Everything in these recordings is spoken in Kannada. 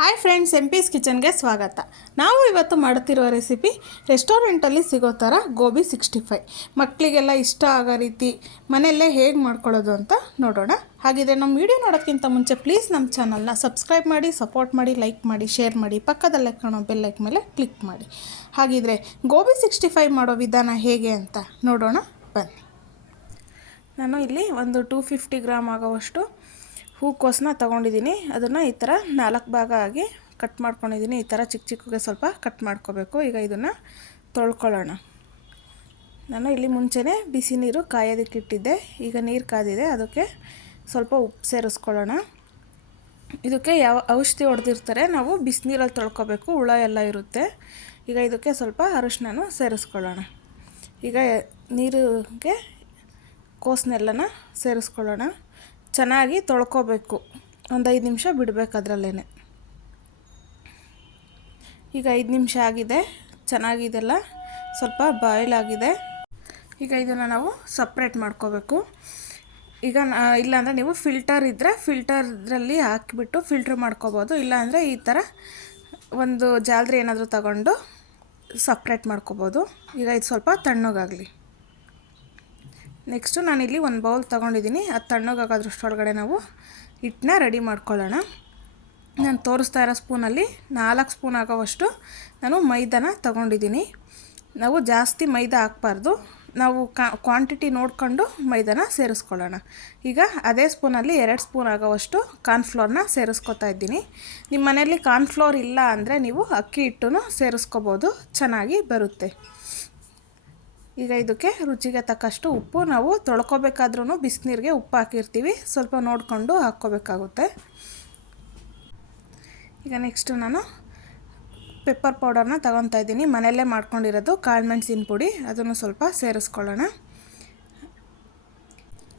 ಹಾಯ್ ಫ್ರೆಂಡ್ಸ್, ಎಂ ಪೀಸ್ ಕಿಚನ್ಗೆ ಸ್ವಾಗತ. ನಾವು ಇವತ್ತು ಮಾಡುತ್ತಿರುವ ರೆಸಿಪಿ ರೆಸ್ಟೋರೆಂಟಲ್ಲಿ ಸಿಗೋ ಥರ ಗೋಬಿ ಸಿಕ್ಸ್ಟಿ ಫೈ ಮಕ್ಕಳಿಗೆಲ್ಲ ಇಷ್ಟ ಆಗೋ ರೀತಿ ಮನೆಯಲ್ಲೇ ಹೇಗೆ ಮಾಡ್ಕೊಳ್ಳೋದು ಅಂತ ನೋಡೋಣ. ಹಾಗಿದ್ರೆ ನಮ್ಮ ವಿಡಿಯೋ ನೋಡೋಕ್ಕಿಂತ ಮುಂಚೆ ಪ್ಲೀಸ್ ನಮ್ಮ ಚಾನಲ್ನ ಸಬ್ಸ್ಕ್ರೈಬ್ ಮಾಡಿ, ಸಪೋರ್ಟ್ ಮಾಡಿ, ಲೈಕ್ ಮಾಡಿ, ಶೇರ್ ಮಾಡಿ, ಪಕ್ಕದಲ್ಲೇ ಕಾಣೋ ಬೆಲ್ಲೈಕ್ ಮೇಲೆ ಕ್ಲಿಕ್ ಮಾಡಿ. ಹಾಗಿದ್ರೆ ಗೋಬಿ ಸಿಕ್ಸ್ಟಿ ಫೈ ಮಾಡೋ ವಿಧಾನ ಹೇಗೆ ಅಂತ ನೋಡೋಣ. ಬನ್ನಿ. ನಾನು ಇಲ್ಲಿ ಒಂದು ಟೂ ಫಿಫ್ಟಿ ಗ್ರಾಮ್ ಆಗೋವಷ್ಟು ಹೂಕೋಸನ್ನ ತೊಗೊಂಡಿದ್ದೀನಿ. ಅದನ್ನು ಈ ಥರ ನಾಲ್ಕು ಭಾಗ ಆಗಿ ಕಟ್ ಮಾಡ್ಕೊಂಡಿದ್ದೀನಿ. ಈ ಥರ ಚಿಕ್ಕ ಚಿಕ್ಕಗೆ ಸ್ವಲ್ಪ ಕಟ್ ಮಾಡ್ಕೋಬೇಕು. ಈಗ ಇದನ್ನು ತೊಳ್ಕೊಳ್ಳೋಣ. ನಾನು ಇಲ್ಲಿ ಮುಂಚೆನೇ ಬಿಸಿ ನೀರು ಕಾಯೋದಕ್ಕಿಟ್ಟಿದ್ದೆ ಈಗ ನೀರು ಕಾದಿದೆ. ಅದಕ್ಕೆ ಸ್ವಲ್ಪ ಉಪ್ಪು ಸೇರಿಸ್ಕೊಳ್ಳೋಣ. ಇದಕ್ಕೆ ಯಾವ ಔಷಧಿ ಹೊಡೆದಿರ್ತಾರೆ, ನಾವು ಬಿಸಿನೀರಲ್ಲಿ ತೊಳ್ಕೊಬೇಕು. ಹುಳ ಎಲ್ಲ ಇರುತ್ತೆ. ಈಗ ಇದಕ್ಕೆ ಸ್ವಲ್ಪ ಅರಿಶಿನೂ ಸೇರಿಸ್ಕೊಳ್ಳೋಣ. ಈಗ ನೀರಿಗೆ ಕೋಸ್ನೆಲ್ಲನ ಸೇರಿಸ್ಕೊಳ್ಳೋಣ. ಚೆನ್ನಾಗಿ ತೊಳ್ಕೋಬೇಕು. ಒಂದು ಐದು ನಿಮಿಷ ಬಿಡಬೇಕು ಅದರಲ್ಲೇ ಈಗ ಐದು ನಿಮಿಷ ಆಗಿದೆ. ಚೆನ್ನಾಗಿದೆಲ್ಲ ಸ್ವಲ್ಪ ಬಾಯ್ಲ್ ಆಗಿದೆ. ಈಗ ಇದನ್ನು ನಾವು ಸಪ್ರೇಟ್ ಮಾಡ್ಕೋಬೇಕು. ಈಗ ಇಲ್ಲಾಂದರೆ ನೀವು ಫಿಲ್ಟರ್ ಇದ್ದರೆ ಫಿಲ್ಟರ್ದ್ರಲ್ಲಿ ಹಾಕಿಬಿಟ್ಟು ಫಿಲ್ಟ್ರ್ ಮಾಡ್ಕೋಬೋದು. ಇಲ್ಲಾಂದರೆ ಈ ಥರ ಒಂದು ಜಾಲರಿ ಏನಾದರೂ ತಗೊಂಡು ಸಪ್ರೇಟ್ ಮಾಡ್ಕೋಬೋದು. ಈಗ ಇದು ಸ್ವಲ್ಪ ತಣ್ಣಗಾಗಲಿ. ನೆಕ್ಸ್ಟು ನಾನಿಲ್ಲಿ ಒಂದು ಬೌಲ್ ತೊಗೊಂಡಿದ್ದೀನಿ. ಅದು ತಣ್ಣಗಾಗೋದ್ರಷ್ಟೊಳಗಡೆ ನಾವು ಹಿಟ್ಟನ್ನ ರೆಡಿ ಮಾಡ್ಕೊಳ್ಳೋಣ. ನಾನು ತೋರಿಸ್ತಾ ಇರೋ ಸ್ಪೂನಲ್ಲಿ ನಾಲ್ಕು ಸ್ಪೂನ್ ಆಗೋವಷ್ಟು ನಾನು ಮೈದಾನ ತೊಗೊಂಡಿದ್ದೀನಿ. ನಾವು ಜಾಸ್ತಿ ಮೈದಾ ಹಾಕ್ಬಾರ್ದು. ನಾವು ಕ್ವಾಂಟಿಟಿ ನೋಡಿಕೊಂಡು ಮೈದಾನ ಸೇರಿಸ್ಕೊಳ್ಳೋಣ. ಈಗ ಅದೇ ಸ್ಪೂನಲ್ಲಿ ಎರಡು ಸ್ಪೂನ್ ಆಗೋವಷ್ಟು ಕಾರ್ನ್ಫ್ಲೋರ್ನ ಸೇರಿಸ್ಕೊತಾ ಇದ್ದೀನಿ. ನಿಮ್ಮ ಮನೆಯಲ್ಲಿ ಕಾರ್ನ್ಫ್ಲೋರ್ ಇಲ್ಲ ಅಂದರೆ ನೀವು ಅಕ್ಕಿ ಹಿಟ್ಟು ಸೇರಿಸ್ಕೋಬೋದು. ಚೆನ್ನಾಗಿ ಬರುತ್ತೆ. ಈಗ ಇದಕ್ಕೆ ರುಚಿಗೆ ತಕ್ಕಷ್ಟು ಉಪ್ಪು ನಾವು ತೊಳ್ಕೊಬೇಕಾದ್ರೂ ಬಿಸಿನೀರಿಗೆ ಉಪ್ಪು ಹಾಕಿರ್ತೀವಿ. ಸ್ವಲ್ಪ ನೋಡಿಕೊಂಡು ಹಾಕ್ಕೋಬೇಕಾಗುತ್ತೆ. ಈಗ ನೆಕ್ಸ್ಟು ನಾನು ಪೆಪ್ಪರ್ ಪೌಡರ್ನ ತಗೊತಾ ಇದ್ದೀನಿ. ಮನೆಯಲ್ಲೇ ಮಾಡ್ಕೊಂಡಿರೋದು ಕಾಳು ಮೆಣಸಿನ ಪುಡಿ. ಅದನ್ನು ಸ್ವಲ್ಪ ಸೇರಿಸ್ಕೊಳ್ಳೋಣ.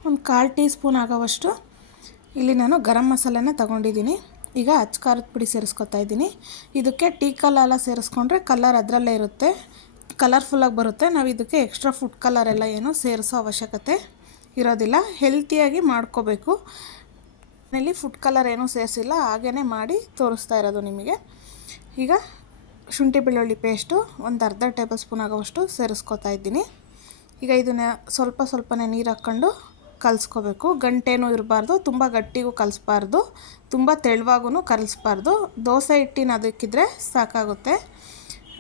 ಒಂದು ಕಾಲು ಟೀ ಸ್ಪೂನ್ ಆಗೋವಷ್ಟು ಇಲ್ಲಿ ನಾನು ಗರಂ ಮಸಾಲೆನ ತಗೊಂಡಿದ್ದೀನಿ. ಈಗ ಅಚ್ಚ ಖಾರದ ಪುಡಿ ಸೇರಿಸ್ಕೊತಾ ಇದ್ದೀನಿ. ಇದಕ್ಕೆ ಟೀ ಕಲ್ಲೆಲ್ಲ ಸೇರಿಸ್ಕೊಂಡ್ರೆ ಕಲರ್ ಅದರಲ್ಲೇ ಇರುತ್ತೆ. ಕಲರ್ಫುಲ್ಲಾಗಿ ಬರುತ್ತೆ. ನಾವು ಇದಕ್ಕೆ ಎಕ್ಸ್ಟ್ರಾ ಫುಡ್ ಕಲರ್ ಎಲ್ಲ ಏನು ಸೇರಿಸೋ ಅವಶ್ಯಕತೆ ಇರೋದಿಲ್ಲ. ಹೆಲ್ತಿಯಾಗಿ ಮಾಡ್ಕೋಬೇಕು. ಮನೇಲಿ ಫುಡ್ ಕಲರ್ ಏನೂ ಸೇರಿಸಿಲ್ಲ. ಹಾಗೇ ಮಾಡಿ ತೋರಿಸ್ತಾ ಇರೋದು ನಿಮಗೆ. ಈಗ ಶುಂಠಿ ಬೆಳ್ಳುಳ್ಳಿ ಪೇಸ್ಟು ಒಂದು ಅರ್ಧ ಟೇಬಲ್ ಸ್ಪೂನ್ ಆಗೋವಷ್ಟು ಸೇರಿಸ್ಕೊತಾ ಇದ್ದೀನಿ. ಈಗ ಇದನ್ನ ಸ್ವಲ್ಪ ಸ್ವಲ್ಪನೇ ನೀರು ಹಾಕ್ಕೊಂಡು ಕಲಿಸ್ಕೋಬೇಕು. ಗಂಟೆನೂ ಇರಬಾರ್ದು, ತುಂಬ ಗಟ್ಟಿಗೂ ಕಲಿಸ್ಬಾರ್ದು, ತುಂಬ ತೆಳುವಾಗೂ ಕಲಿಸ್ಬಾರ್ದು. ದೋಸೆ ಹಿಟ್ಟಿನ ಅದಕ್ಕಿದ್ರೆ ಸಾಕಾಗುತ್ತೆ.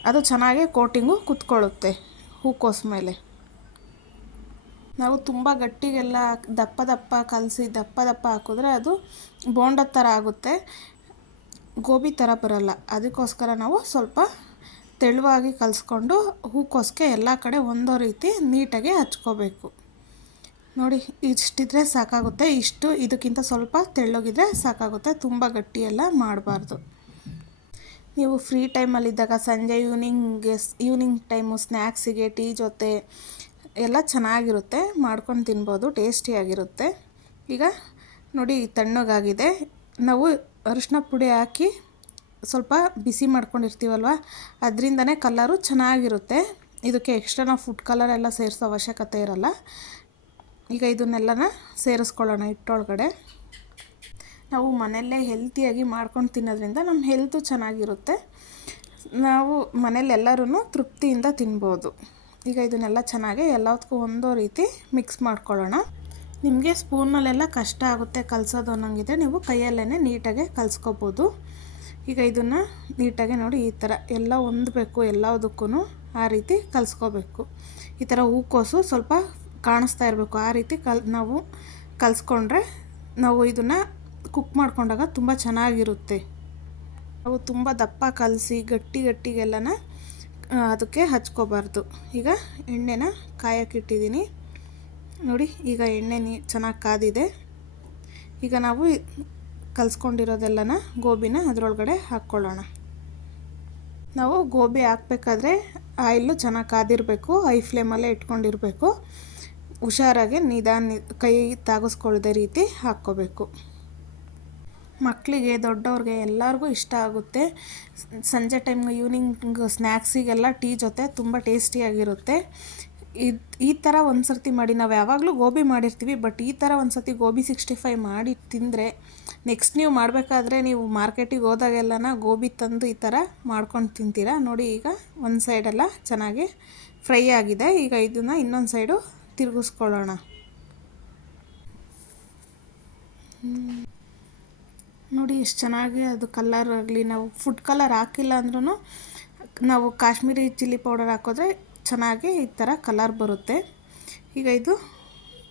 ಅದು ಚೆನ್ನಾಗಿ ಕೋಟಿಂಗು ಕುತ್ಕೊಳ್ಳುತ್ತೆ ಹೂಕೋಸು ಮೇಲೆ. ನಾವು ತುಂಬ ಗಟ್ಟಿಗೆಲ್ಲ ದಪ್ಪ ದಪ್ಪ ಕಲಸಿ ದಪ್ಪ ದಪ್ಪ ಹಾಕಿದ್ರೆ ಅದು ಬೋಂಡ ಥರ ಆಗುತ್ತೆ. ಗೋಬಿ ಥರ ಬರಲ್ಲ. ಅದಕ್ಕೋಸ್ಕರ ನಾವು ಸ್ವಲ್ಪ ತೆಳುವಾಗಿ ಕಲಿಸ್ಕೊಂಡು ಹೂಕೋಸ್ಗೆ ಎಲ್ಲ ಕಡೆ ಒಂದೋ ರೀತಿ ನೀಟಾಗಿ ಹಚ್ಕೋಬೇಕು. ನೋಡಿ, ಇಷ್ಟಿದ್ರೆ ಸಾಕಾಗುತ್ತೆ. ಇಷ್ಟು ಇದಕ್ಕಿಂತ ಸ್ವಲ್ಪ ತೆಳ್ಳಗಿದ್ರೆ ಸಾಕಾಗುತ್ತೆ. ತುಂಬ ಗಟ್ಟಿಯೆಲ್ಲ ಮಾಡಬಾರ್ದು. ನೀವು ಫ್ರೀ ಟೈಮಲ್ಲಿದ್ದಾಗ ಸಂಜೆ ಈವ್ನಿಂಗ್ಗೆ ಈವ್ನಿಂಗ್ ಟೈಮು ಸ್ನ್ಯಾಕ್ಸಿಗೆ ಟೀ ಜೊತೆ ಎಲ್ಲ ಚೆನ್ನಾಗಿರುತ್ತೆ, ಮಾಡ್ಕೊಂಡು ತಿನ್ಬೋದು ಟೇಸ್ಟಿಯಾಗಿರುತ್ತೆ ಈಗ ನೋಡಿ ತಣ್ಣಗಾಗಿದೆ. ನಾವು ಅರಿಶಿನ ಪುಡಿ ಹಾಕಿ ಸ್ವಲ್ಪ ಬಿಸಿ ಮಾಡ್ಕೊಂಡಿರ್ತೀವಲ್ವ, ಅದರಿಂದನೇ ಕಲರು ಚೆನ್ನಾಗಿರುತ್ತೆ. ಇದಕ್ಕೆ ಎಕ್ಸ್ಟ್ರಾ ನಾವು ಫುಡ್ ಕಲರ್ ಎಲ್ಲ ಸೇರಿಸೋ ಅವಶ್ಯಕತೆ ಇರಲ್ಲ. ಈಗ ಇದನ್ನೆಲ್ಲನ ಸೇರಿಸ್ಕೊಳ್ಳೋಣ ಹಿಟ್ಟೊಳಗಡೆ. ನಾವು ಮನೆಯಲ್ಲೇ ಹೆಲ್ತಿಯಾಗಿ ಮಾಡ್ಕೊಂಡು ತಿನ್ನೋದ್ರಿಂದ ನಮ್ಮ ಹೆಲ್ತು ಚೆನ್ನಾಗಿರುತ್ತೆ. ನಾವು ಮನೇಲೆಲ್ಲರೂ ತೃಪ್ತಿಯಿಂದ ತಿನ್ಬೋದು. ಈಗ ಇದನ್ನೆಲ್ಲ ಚೆನ್ನಾಗಿ ಎಲ್ಲದಕ್ಕೂ ಒಂದೋ ರೀತಿ ಮಿಕ್ಸ್ ಮಾಡ್ಕೊಳ್ಳೋಣ. ನಿಮಗೆ ಸ್ಪೂನಲ್ಲೆಲ್ಲ ಕಷ್ಟ ಆಗುತ್ತೆ ಕಲಸೋದು ಅನ್ನೋಂಗಿದ್ರೆ ನೀವು ಕೈಯಲ್ಲೇ ನೀಟಾಗೆ ಕಲಿಸ್ಕೋಬೋದು. ಈಗ ಇದನ್ನು ನೀಟಾಗೆ ನೋಡಿ ಈ ಥರ ಎಲ್ಲ ಹೊಂದಬೇಕು ಎಲ್ಲದಕ್ಕೂ ಆ ರೀತಿ ಕಲಿಸ್ಕೋಬೇಕು. ಈ ಥರ ಹೂಕೋಸು ಸ್ವಲ್ಪ ಕಾಣಿಸ್ತಾ ಇರಬೇಕು, ಆ ರೀತಿ ಕಲ್, ನಾವು ಕಲಿಸ್ಕೊಂಡ್ರೆ ನಾವು ಇದನ್ನು ಕುಕ್ ಮಾಡ್ಕೊಂಡಾಗ ತುಂಬ ಚೆನ್ನಾಗಿರುತ್ತೆ. ಅವು ತುಂಬ ದಪ್ಪ ಕಲಸಿ ಗಟ್ಟಿ ಗಟ್ಟಿಗೆಲ್ಲನ ಅದಕ್ಕೆ ಹಚ್ಕೋಬಾರ್ದು. ಈಗ ಎಣ್ಣೆನ ಕಾಯಕ್ಕಿಟ್ಟಿದ್ದೀನಿ ನೋಡಿ, ಈಗ ಎಣ್ಣೆ ನೀ, ಚೆನ್ನಾಗಿ ಕಾದಿದೆ. ಈಗ ನಾವು ಕಲಿಸ್ಕೊಂಡಿರೋದೆಲ್ಲನ ಗೋಬಿನ ಅದರೊಳಗಡೆ ಹಾಕ್ಕೊಳ್ಳೋಣ. ನಾವು ಗೋಬಿ ಹಾಕ್ಬೇಕಾದ್ರೆ ಆಯಿಲು ಚೆನ್ನಾಗಿ ಕಾದಿರಬೇಕು ಐ ಫ್ಲೇಮಲ್ಲೇ ಇಟ್ಕೊಂಡಿರಬೇಕು. ಹುಷಾರಾಗಿ ನಿಧಾನ, ಕೈ ತಾಗಿಸ್ಕೊಳ್ಳದೆ ರೀತಿ ಹಾಕ್ಕೋಬೇಕು. ಮಕ್ಕಳಿಗೆ, ದೊಡ್ಡವ್ರಿಗೆ ಎಲ್ಲರಿಗೂ ಇಷ್ಟ ಆಗುತ್ತೆ. ಸಂಜೆ ಟೈಮ್ ಈವ್ನಿಂಗ್ ಸ್ನ್ಯಾಕ್ಸಿಗೆಲ್ಲ ಟೀ ಜೊತೆ ತುಂಬ ಟೇಸ್ಟಿಯಾಗಿರುತ್ತೆ. ಇದು, ಈ ಥರ ಒಂದು ಸರ್ತಿ ಮಾಡಿ, ನಾವು ಯಾವಾಗಲೂ ಗೋಬಿ ಮಾಡಿರ್ತೀವಿ, ಬಟ್ ಈ ಥರ ಒಂದು ಸರ್ತಿ ಗೋಬಿ ಸಿಕ್ಸ್ಟಿ ಫೈವ್ ಮಾಡಿ ತಿಂದರೆ, ನೆಕ್ಸ್ಟ್ ನೀವು ಮಾಡಬೇಕಾದ್ರೆ ನೀವು ಮಾರ್ಕೆಟಿಗೆ ಹೋದಾಗೆಲ್ಲನ ಗೋಬಿ ತಂದು ಈ ಥರ ಮಾಡ್ಕೊಂಡು ತಿಂತೀರಾ. ನೋಡಿ ಈಗ ಒಂದು ಸೈಡೆಲ್ಲ ಚೆನ್ನಾಗಿ ಫ್ರೈ ಆಗಿದೆ. ಈಗ ಇದನ್ನು ಇನ್ನೊಂದು ಸೈಡು ತಿರುಗಿಸ್ಕೊಳ್ಳೋಣ. ಎಷ್ಟು ಚೆನ್ನಾಗಿ ಅದು ಕಲರ್ ಆಗಲಿ, ನಾವು ಫುಡ್ ಕಲರ್ ಹಾಕಿಲ್ಲ ಅಂದ್ರೂ ನಾವು ಕಾಶ್ಮೀರಿ ಚಿಲ್ಲಿ ಪೌಡರ್ ಹಾಕಿದ್ರೆ ಚೆನ್ನಾಗಿ ಈ ಥರ ಕಲರ್ ಬರುತ್ತೆ. ಈಗ ಇದು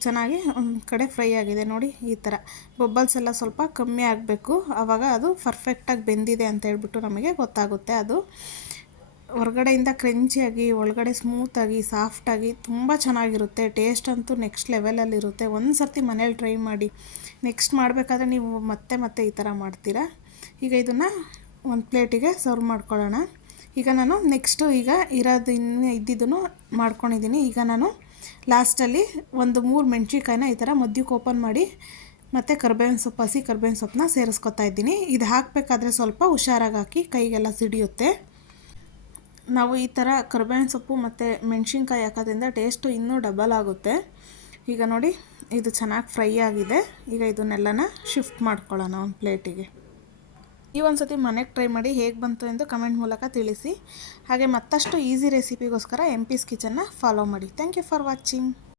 ಚೆನ್ನಾಗಿ ಒಂದು ಕಡೆ ಫ್ರೈ ಆಗಿದೆ ನೋಡಿ ಈ ಥರ ಬೊಬ್ಬಲ್ಸ್ ಎಲ್ಲ ಸ್ವಲ್ಪ ಕಮ್ಮಿ ಆಗಬೇಕು. ಆವಾಗ ಅದು ಪರ್ಫೆಕ್ಟಾಗಿ ಬೆಂದಿದೆ ಅಂತ ಹೇಳ್ಬಿಟ್ಟು ನಮಗೆ ಗೊತ್ತಾಗುತ್ತೆ ಅದು. ಹೊರಗಡೆಯಿಂದ ಕ್ರಂಚಿಯಾಗಿ ಒಳಗಡೆ ಸ್ಮೂತಾಗಿ ಸಾಫ್ಟಾಗಿ ತುಂಬ ಚೆನ್ನಾಗಿರುತ್ತೆ. ಟೇಸ್ಟ್ ಅಂತೂ ನೆಕ್ಸ್ಟ್ ಲೆವೆಲಲ್ಲಿರುತ್ತೆ ಒಂದು ಸರ್ತಿ ಮನೇಲಿ ಟ್ರೈ ಮಾಡಿ. ನೆಕ್ಸ್ಟ್ ಮಾಡಬೇಕಾದ್ರೆ ನೀವು ಮತ್ತೆ ಮತ್ತೆ ಈ ಥರ ಮಾಡ್ತೀರಾ? ಈಗ ಇದನ್ನು ಒಂದು ಪ್ಲೇಟಿಗೆ ಸರ್ವ್ ಮಾಡ್ಕೊಳ್ಳೋಣ. ಈಗ ನಾನು ನೆಕ್ಸ್ಟು ಈಗ ಇರೋದು ಇನ್ನೇ ಇದ್ದಿದ್ದನ್ನು ಮಾಡ್ಕೊಂಡಿದ್ದೀನಿ. ಈಗ ನಾನು ಲಾಸ್ಟಲ್ಲಿ ಒಂದು ಮೂರು ಮೆಣಸಿನ್ಕಾಯಿನ ಈ ಥರ ಮದ್ಯಕ್ಕೆ ಓಪನ್ ಮಾಡಿ ಮತ್ತು ಕರ್ಬೇವಿನ ಸೊಪ್ಪು, ಹಸಿ ಕರ್ಬೇವಿನ ಸೊಪ್ಪನ್ನ ಸೇರಿಸ್ಕೊತಾ ಇದ್ದೀನಿ. ಇದು ಹಾಕಬೇಕಾದ್ರೆ ಸ್ವಲ್ಪ ಹುಷಾರಾಗಿ ಹಾಕಿ ಕೈಗೆಲ್ಲ ಸಿಡಿಯುತ್ತೆ. ನಾವು ಈ ಥರ ಕರ್ಬೇವಿನ ಸೊಪ್ಪು ಮತ್ತು ಮೆಣಸಿನ್ಕಾಯಿ ಹಾಕೋದ್ರಿಂದ ಟೇಸ್ಟು ಇನ್ನೂ ಡಬಲ್ ಆಗುತ್ತೆ. ಈಗ ನೋಡಿ, ಇದು ಚೆನ್ನಾಗಿ ಫ್ರೈ ಆಗಿದೆ. ಈಗ ಇದನ್ನೆಲ್ಲನ ಶಿಫ್ಟ್ ಮಾಡ್ಕೊಳ್ಳೋಣ ಒಂದು ಪ್ಲೇಟಿಗೆ ಈ ಒಂದು ಸತಿ ಮನೆಗೆ ಟ್ರೈ ಮಾಡಿ ಹೇಗೆ ಬಂತು ಎಂದು ಕಮೆಂಟ್ ಮೂಲಕ ತಿಳಿಸಿ. ಹಾಗೆ ಮತ್ತಷ್ಟು ಈಸಿ ರೆಸಿಪಿಗೋಸ್ಕರ ಎಂ ಪಿಸ್ ಕಿಚನ್ನ ಫಾಲೋ ಮಾಡಿ. Thank you for watching